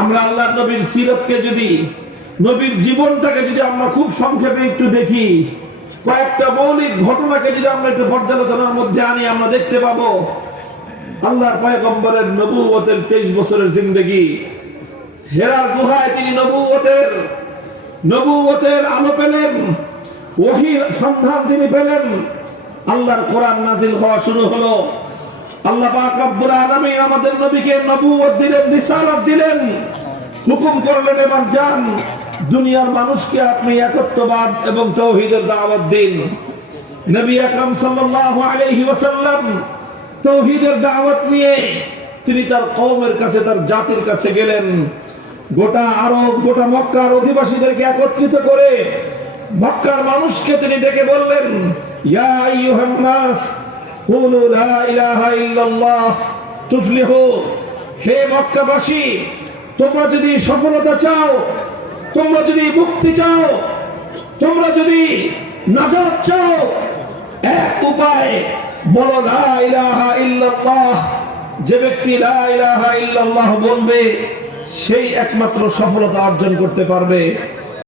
আমরা আল্লাহর নবীর সিরাতকে যদি, নবীর জীবনটাকে যদি আমরা খুব সংক্ষেপে একটু দেখি, কয়েকটা মৌলিক ঘটনাকে যদি আমরা একটু পর্যালোচনার মধ্যে আনি, আমরা দেখতে পাবো আল্লাহর পয়গম্বরের নবুয়তের 23 বছরের জিন্দেগি। হেরার গুহায় তিনি নবুয়তের আলো পেলেন, ওহীর সন্ধান তিনি পেলেন। আল্লাহর কোরআন নাজিল হওয়া শুরু হলো। আল্লাহ পাক রব্বুল আলামিন আমাদের নবীকে নবুয়ত দিলেন, রিসালাত দিলেন, হুকুম করলেন, এবার যান দুনিয়ার মানুষকে আপনি একত্ববাদ এবং তাওহীদের দাওয়াত দিন। নবী আকরাম সাল্লাল্লাহু আলাইহি ওয়াসাল্লাম তাওহীদের দাওয়াত নিয়ে তিনি তার কওমের কাছে, তার জাতির কাছে গেলেন। গোটা আরব, গোটা মক্কার অধিবাসীদেরকে একত্রিত করে মক্কার মানুষকে তিনি ডেকে বললেন, ইয়া আইয়ুহান নাস কুলু লা ইলাহা ইল্লাল্লাহ তুফলিহু। হে মক্কাবাসী, তোমরা যদি সফলতা চাও, তোমরা যদি মুক্তি চাও, তোমরা যদি নাজাত চাও, এক উপায় বলো লা ইলাহা ইল্লাল্লাহ। যে ব্যক্তি লা ইলাহা ইল্লাল্লাহ বলবে সেই একমাত্র সফলতা অর্জন করতে পারবে।